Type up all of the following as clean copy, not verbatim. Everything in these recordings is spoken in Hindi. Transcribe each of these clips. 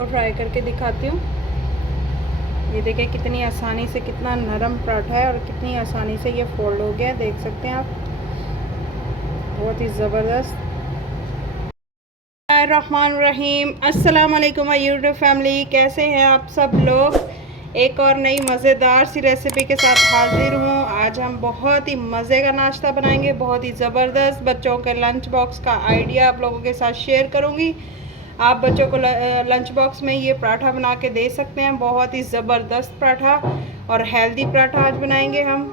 फ्राई करके दिखाती हूँ। ये देखिए कितनी आसानी से, कितना नरम पराठा है और कितनी आसानी से ये फोल्ड हो गया, देख सकते हैं आप, बहुत ही ज़बरदस्त। रहमान रहीम, अस्सलाम वालेकुम माय यूट्यूब फैमिली, कैसे हैं आप सब लोग। एक और नई मज़ेदार सी रेसिपी के साथ हाजिर हूँ। आज हम बहुत ही मज़े का नाश्ता बनाएंगे, बहुत ही ज़बरदस्त। बच्चों के लंच बॉक्स का आइडिया आप लोगों के साथ शेयर करूँगी। आप बच्चों को लंच बॉक्स में ये पराठा बना के दे सकते हैं, बहुत ही ज़बरदस्त पराठा और हेल्दी पराठा आज बनाएंगे हम।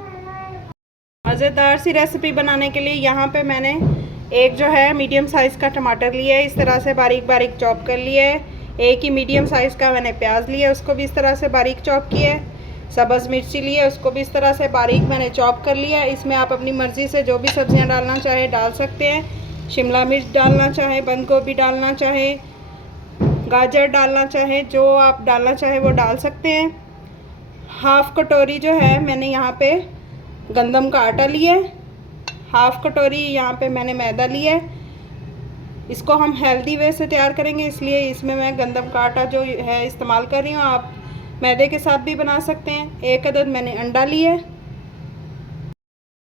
मज़ेदार सी रेसिपी बनाने के लिए यहाँ पे मैंने एक जो है मीडियम साइज़ का टमाटर लिया है, इस तरह से बारीक बारीक चॉप कर लिया है। एक ही मीडियम साइज़ का मैंने प्याज लिया है, उसको भी इस तरह से बारीक चॉप किया है। सब्ज़ मिर्ची ली है, उसको भी इस तरह से बारीक मैंने चॉप कर लिया है। इसमें आप अपनी मर्ज़ी से जो भी सब्ज़ियाँ डालना चाहे डाल सकते हैं। शिमला मिर्च डालना चाहे, बंद गोभी डालना चाहे, गाजर डालना चाहे, जो आप डालना चाहे वो डाल सकते हैं। हाफ़ कटोरी जो है मैंने यहाँ पे गंदम का आटा लिया है, हाफ़ कटोरी यहाँ पे मैंने मैदा लिया है। इसको हम हेल्दी वे से तैयार करेंगे, इसलिए इसमें मैं गंदम का आटा जो है इस्तेमाल कर रही हूँ। आप मैदे के साथ भी बना सकते हैं। एक अदद मैंने अंडा लिया है।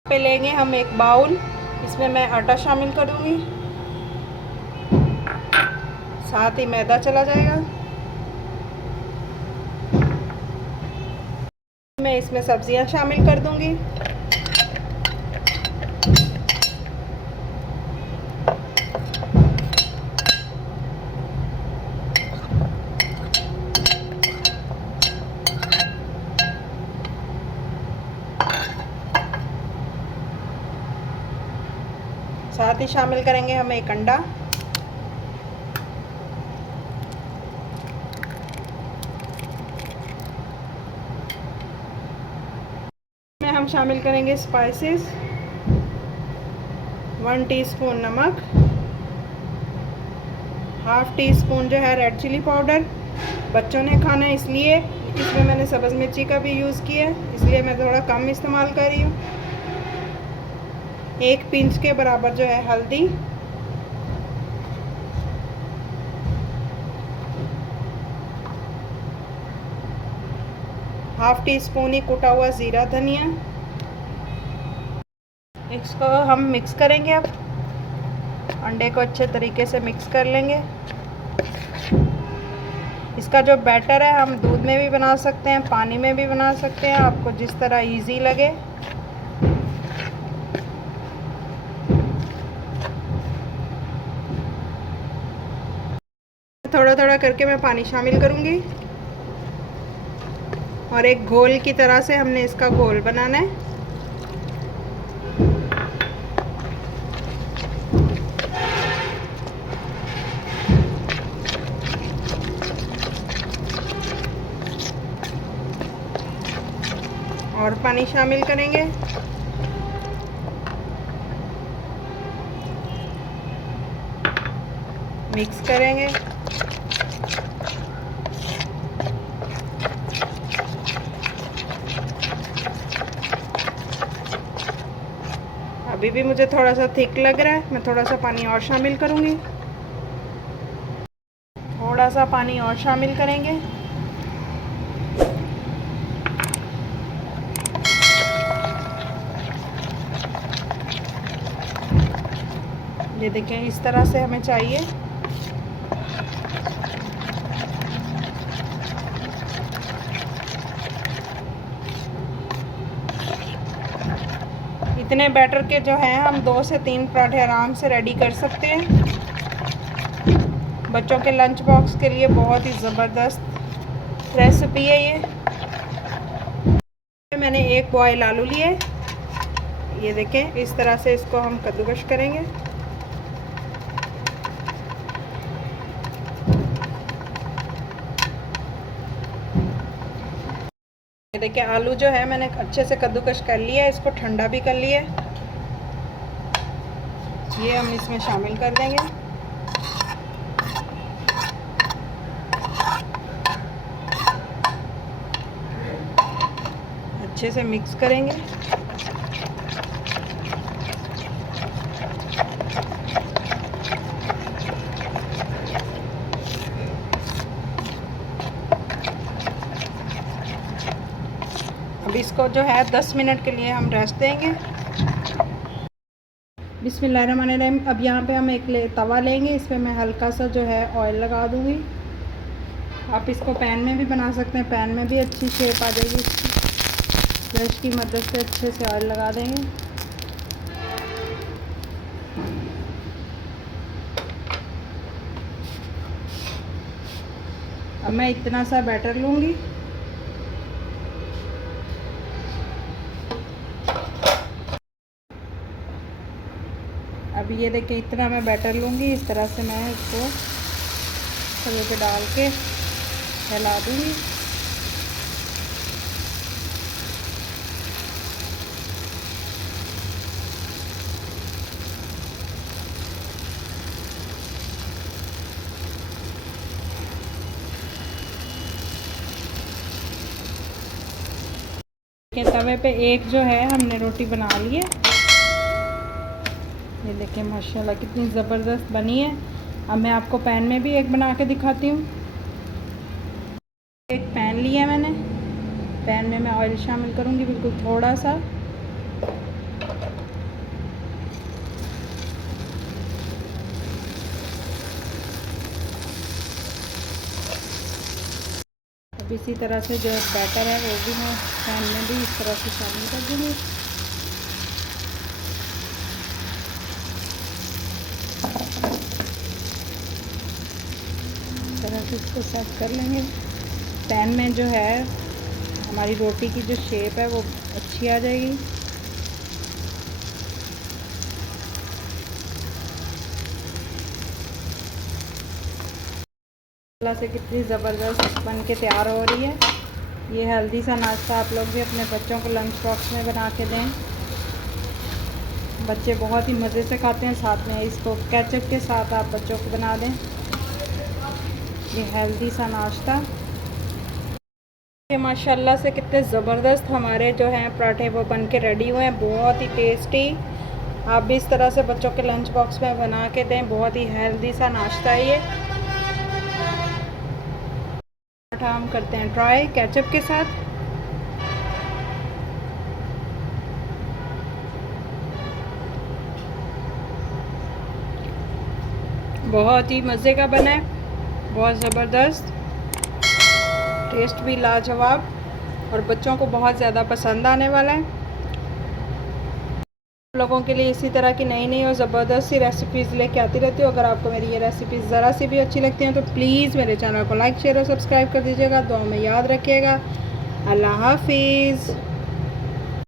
पे लेंगे हम एक बाउल, इसमें मैं आटा शामिल करूँगी, साथ ही मैदा चला जाएगा। मैं इसमें सब्जियां शामिल कर दूंगी। साथ ही शामिल करेंगे हम एक अंडा। में हम शामिल करेंगे स्पाइसेस, 1 टीस्पून नमक, हाफ़ टी स्पून जो है रेड चिली पाउडर। बच्चों ने खाना है इसलिए इसमें मैंने सब्ज़ मिर्ची का भी यूज़ किया है, इसलिए मैं थोड़ा कम इस्तेमाल कर रही हूँ। 1 पिंच के बराबर जो है हल्दी, हाफ़ टी स्पून ही कुटा हुआ ज़ीरा धनिया। इसको हम मिक्स करेंगे। अब अंडे को अच्छे तरीके से मिक्स कर लेंगे। इसका जो बैटर है हम दूध में भी बना सकते हैं, पानी में भी बना सकते हैं, आपको जिस तरह इजी लगे। थोड़ा थोड़ा करके मैं पानी शामिल करूँगी और एक घोल की तरह से हमने इसका घोल बनाना है। और पानी शामिल करेंगे। मिक्स करेंगे। अभी भी मुझे थोड़ा सा थिक लग रहा है, मैं थोड़ा सा पानी और शामिल करूँगी। थोड़ा सा पानी और शामिल करेंगे। ये देखें, इस तरह से हमें चाहिए। इतने बैटर के जो हैं हम 2 से 3 पराठे आराम से रेडी कर सकते हैं। बच्चों के लंच बॉक्स के लिए बहुत ही ज़बरदस्त रेसिपी है ये। मैंने एक बॉयल आलू लिए, ये देखें, इस तरह से इसको हम कद्दूकश करेंगे। ये देखिए आलू जो है मैंने अच्छे से कद्दूकश कर लिया है, इसको ठंडा भी कर लिया है। ये हम इसमें शामिल कर देंगे। अच्छे से मिक्स करेंगे। अब इसको जो है 10 मिनट के लिए हम रेस्ट देंगे। बिस्मिल्लाहिर्रहमानिर्रहीम। अब यहाँ पे हम एक तवा लेंगे, इस पर मैं हल्का सा जो है ऑयल लगा दूँगी। आप इसको पैन में भी बना सकते हैं, पैन में भी अच्छी शेप आ जाएगी इसकी। ब्रश की मदद से अच्छे से ऑयल लगा देंगे। अब मैं इतना सा बैटर लूँगी। अब ये देखिए इतना मैं बैटर लूँगी, इस तरह से मैं इसको तवे पे डाल के फैला दूँगी। तवे पे एक जो है हमने रोटी बना ली है। ये देखिए माशाल्लाह कितनी ज़बरदस्त बनी है। अब मैं आपको पैन में भी एक बना के दिखाती हूँ। एक पैन लिया मैंने, पैन में मैं ऑयल शामिल करूँगी बिल्कुल थोड़ा सा। अब इसी तरह से जो बैटर है वो भी मैं पैन में भी इस तरह से शामिल कर दूँगी। इस तरह से इसको सेट कर लेंगे। पैन में जो है हमारी रोटी की जो शेप है वो अच्छी आ जाएगी। से कितनी ज़बरदस्त बन के तैयार हो रही है। ये हेल्दी सा नाश्ता आप लोग भी अपने बच्चों को लंच बॉक्स में बना के दें। बच्चे बहुत ही मज़े से खाते हैं। साथ में इसको केचप के साथ आप बच्चों को बना दें। ये हेल्दी सा नाश्ता। ये माशाल्लाह से कितने ज़बरदस्त हमारे जो हैं पराठे वो बन के रेडी हुए हैं, बहुत ही टेस्टी। आप भी इस तरह से बच्चों के लंच बॉक्स में बना के दें। बहुत ही हेल्दी सा नाश्ता है ये। हम करते हैं ट्राई केचप के साथ। बहुत ही मज़े का बना है, बहुत ज़बरदस्त, टेस्ट भी लाजवाब और बच्चों को बहुत ज़्यादा पसंद आने वाला है। लोगों के लिए इसी तरह की नई नई और ज़बरदस्त सी रेसिपीज़ लेके आती रहती हूँ। अगर आपको मेरी ये रेसिपीज़ ज़रा सी भी अच्छी लगती हैं तो प्लीज़ मेरे चैनल को लाइक शेयर और सब्सक्राइब कर दीजिएगा। दुआ में याद रखिएगा। अल्लाह हाफिज़।